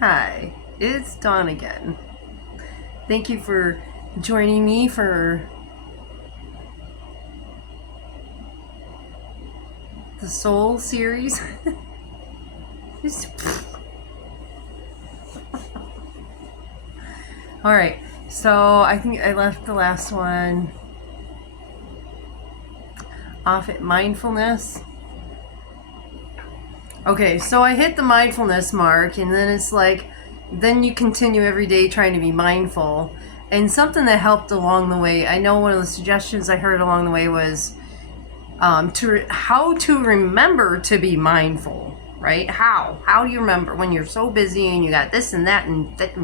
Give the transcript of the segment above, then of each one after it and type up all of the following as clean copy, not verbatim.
Hi, it's Dawn again. Thank you for joining me for the Soul series. Alright, so I think I left the last one off at mindfulness. Okay, so I hit the mindfulness mark, and then it's like, then you continue every day trying to be mindful. And something that helped along the way, I know one of the suggestions I heard along the way was how to remember to be mindful, right? How do you remember when you're so busy and you got this and that and that?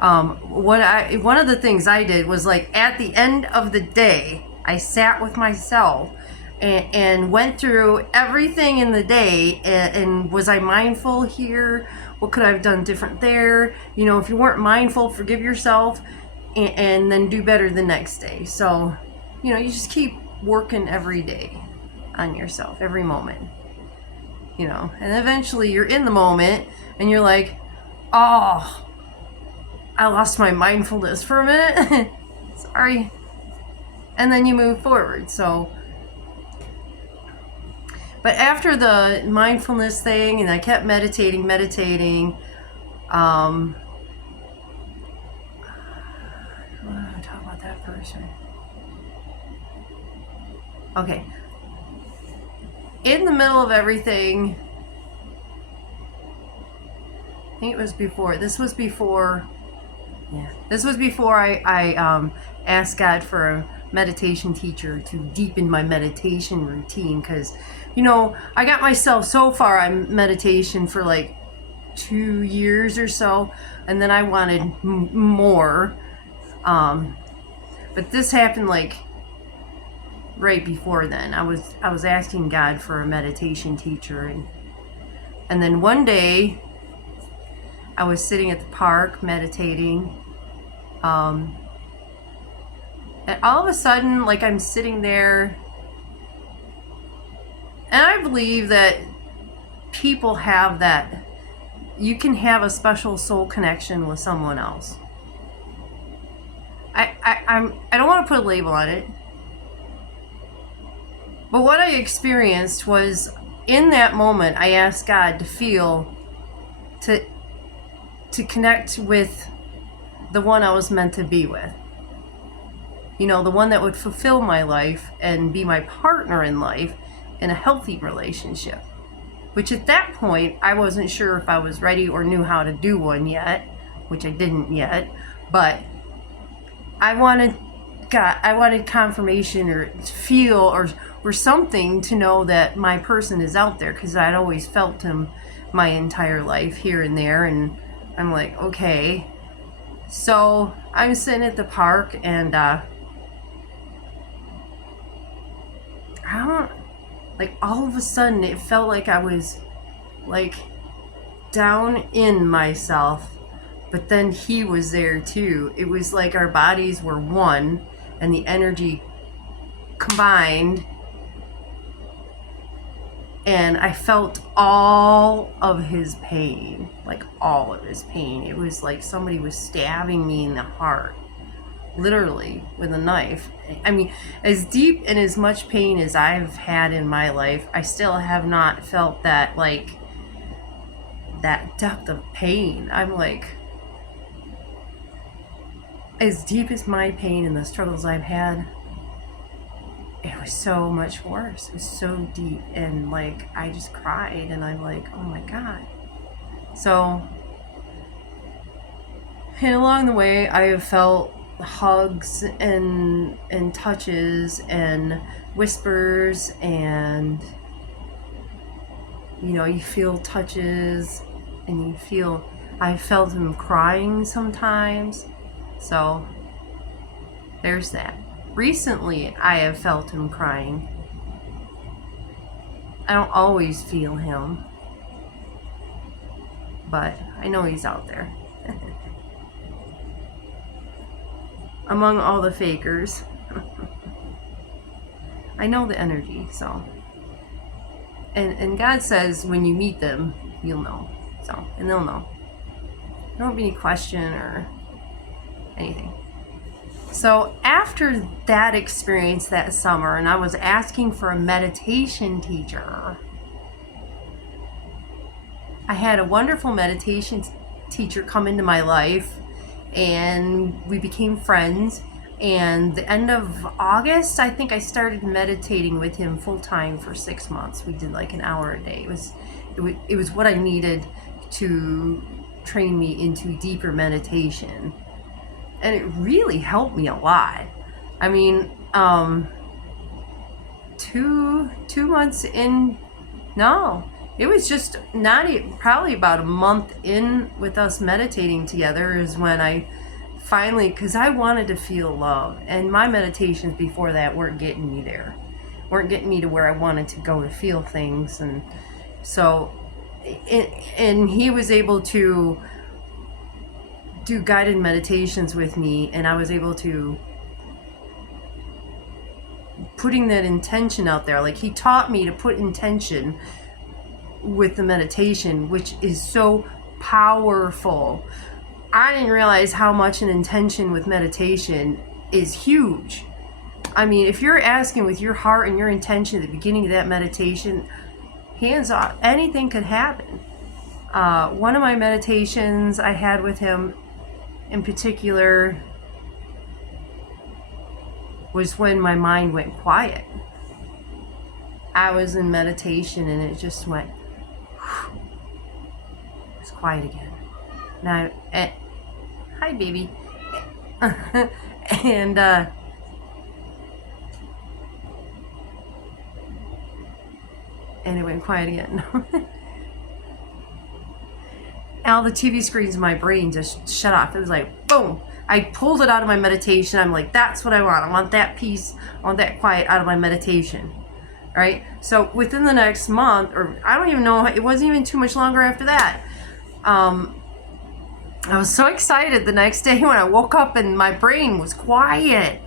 One of the things I did was, like, at the end of the day, I sat with myself and went through everything in the day and was I mindful here? What could I have done different there? You know, if you weren't mindful, forgive yourself and then do better the next day. So, you know, you just keep working every day on yourself, every moment, you know, and eventually you're in the moment and you're like, oh, I lost my mindfulness for a minute. Sorry. And then you move forward. So, but after the mindfulness thing, and I kept meditating, what do I talk about that first? Okay. In the middle of everything, I think it was before. This was before I asked God for a meditation teacher to deepen my meditation routine, because, you know, I got myself so far on meditation for like 2 years or so, and then I wanted more. But this happened like right before then. I was asking God for a meditation teacher, and then one day I was sitting at the park meditating, and all of a sudden, like, I'm sitting there, and I believe that people have that. You can have a special soul connection with someone else. I don't want to put a label on it, but what I experienced was, in that moment, I asked God to feel, to connect with the one I was meant to be with. You know, the one that would fulfill my life and be my partner in life in a healthy relationship. Which at that point, I wasn't sure if I was ready or knew how to do one yet, which I didn't yet, but I wanted confirmation, or feel, or something to know that my person is out there, because I'd always felt him my entire life here and there, and I'm like, okay. So I'm sitting at the park, and all of a sudden it felt like I was like down in myself, but then he was there too. It was like our bodies were one and the energy combined, and I felt all of his pain, like all of his pain. It was like somebody was stabbing me in the heart, literally, with a knife. I mean, as deep and as much pain as I've had in my life, I still have not felt that, like, that depth of pain. I'm like, as deep as my pain and the struggles I've had, it was so much worse. It was so deep, and like, I just cried, and I'm like, oh my God. So, and along the way, I have felt hugs and touches and whispers, and, you know, you feel touches, and you feel, I felt him crying sometimes. So there's that. Recently I have felt him crying. I don't always feel him, but I know he's out there. Among all the fakers. I know the energy, so. And God says when you meet them, you'll know. So, and they'll know. There won't be any question or anything. So after that experience that summer, and I was asking for a meditation teacher, I had a wonderful meditation teacher come into my life, and we became friends. And the end of August, I think I started meditating with him full time for 6 months. We did like an hour a day. It was what I needed to train me into deeper meditation, and it really helped me a lot. I mean, 2 months in, no, it was just not probably about a month in with us meditating together is when I finally, because I wanted to feel love, and my meditations before that weren't getting me there, weren't getting me to where I wanted to go to feel things. And so and he was able to do guided meditations with me, and I was able to putting that intention out there. Like, he taught me to put intention with the meditation, which is so powerful. I didn't realize how much an intention with meditation is huge. I mean, if you're asking with your heart and your intention at the beginning of that meditation, hands off, anything could happen. One of my meditations I had with him in particular was when my mind went quiet. I was in meditation and it just went, whew, it was quiet again. Now, hi baby. And it went quiet again. All the TV screens in my brain just shut off. It was like, boom. I pulled it out of my meditation. I'm like, that's what I want. I want that peace. I want that quiet out of my meditation. All right? So within the next month, or I don't even know, it wasn't even too much longer after that. I was so excited the next day when I woke up and my brain was quiet.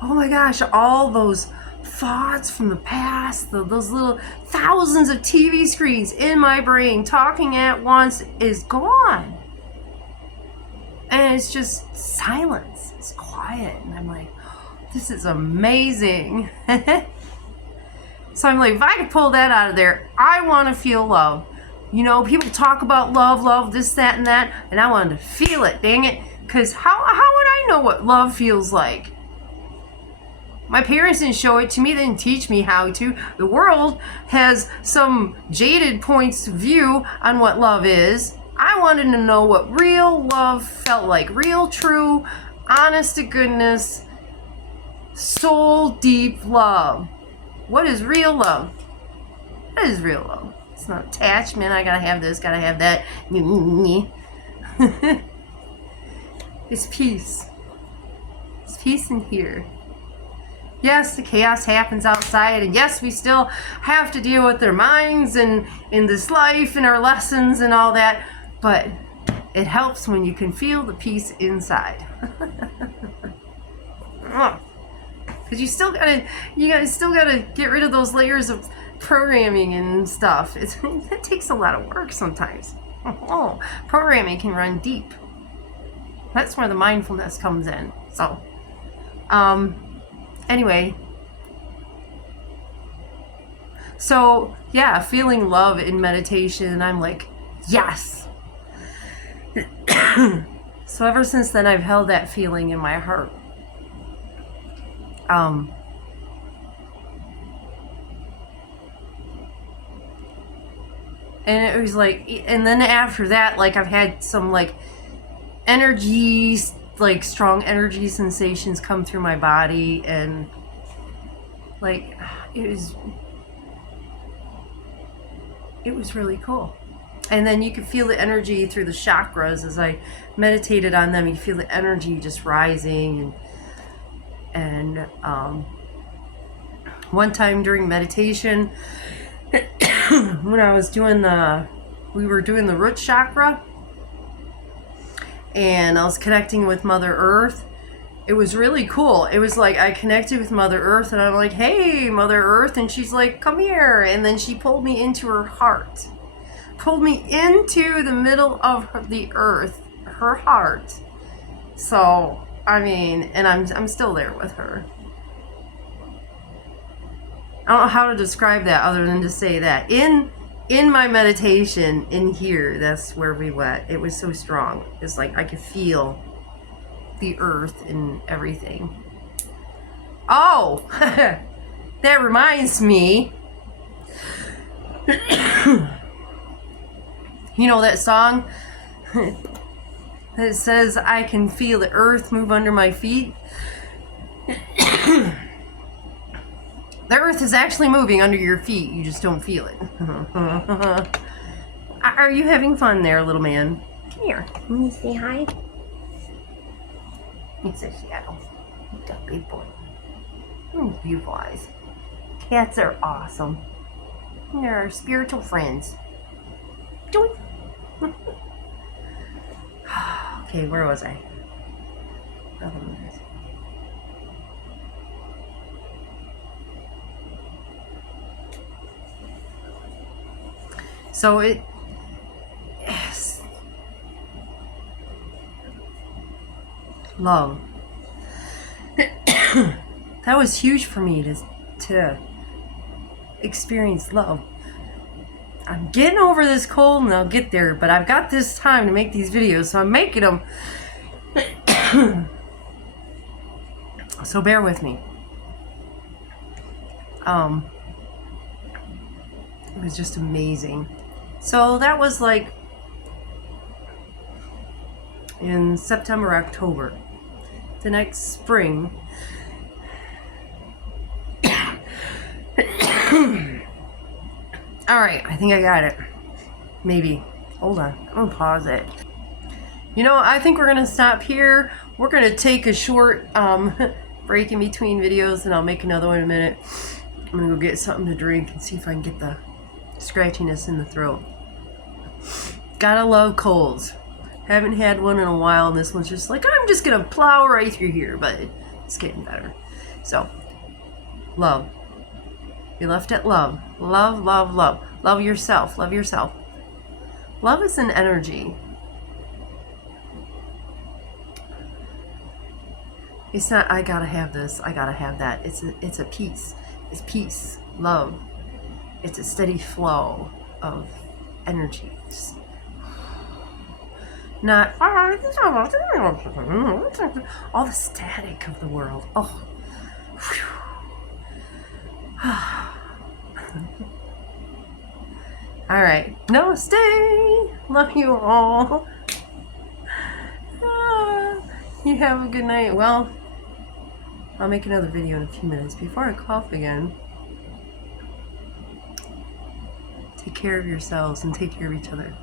Oh my gosh, all those thoughts from the past, those little thousands of TV screens in my brain talking at once is gone. And it's just silence. It's quiet. And I'm like, this is amazing. So I'm like, if I could pull that out of there, I want to feel love. You know, people talk about love, this, that, and that, and I wanted to feel it, dang it. Because how would I know what love feels like? My parents didn't show it to me. They didn't teach me how to. The world has some jaded points of view on what love is. I wanted to know what real love felt like. Real, true, honest to goodness, soul deep love. What is real love? What is real love? It's not attachment. I gotta have this, gotta have that. It's peace. It's peace in here. Yes, the chaos happens outside, and yes, we still have to deal with our minds and in this life and our lessons and all that, but it helps when you can feel the peace inside. Because you still gotta get rid of those layers of programming and stuff. That takes a lot of work sometimes. Programming can run deep. That's where the mindfulness comes in. So, anyway, so yeah, feeling love in meditation, I'm like, yes. So ever since then, I've held that feeling in my heart. And it was like, and then after that, like, I've had some like energies, like strong energy sensations come through my body, and like it was really cool. And then you could feel the energy through the chakras as I meditated on them. You feel the energy just rising, and one time during meditation, when I was doing we were doing the root chakra, and I was connecting with Mother Earth. It was really cool. It was like I connected with Mother Earth, and I'm like, hey, Mother Earth, and she's like, come here, and then she pulled me into her heart. pulled me into the middle of the earth, her heart. So, I mean, and I'm still there with her. I don't know how to describe that other than to say that in my meditation in here, that's where we went. It was so strong. It's like I could feel the earth and everything. Oh, that reminds me. You know that song that says I can feel the earth move under my feet? The earth is actually moving under your feet. You just don't feel it. Are you having fun there, little man? Come here. Let me say hi. It's a shadow. It's a big boy. Beautiful eyes. Cats are awesome. They're our spiritual friends. Join. Okay, where was I? So it, yes, love. That was huge for me to experience love. I'm getting over this cold and I'll get there, but I've got this time to make these videos, so I'm making them. So bear with me. It was just amazing. So that was like in September, October. The next spring. Alright, I think I got it. Maybe. Hold on. I'm gonna pause it. You know, I think we're gonna stop here. We're gonna take a short break in between videos and I'll make another one in a minute. I'm gonna go get something to drink and see if I can get the scratchiness in the throat. Gotta love colds. Haven't had one in a while, and this one's just like, I'm just gonna plow right through here, but it's getting better. So, love. You're left at love. Love, love, love. Love yourself. Love yourself. Love is an energy. It's not, I gotta have this, I gotta have that. It's a peace. It's peace. Love. It's a steady flow of energy. Just not all the static of the world. Oh. All right. Namaste. Love you all. You have a good night. Well, I'll make another video in a few minutes. Before I cough again, take care of yourselves and take care of each other.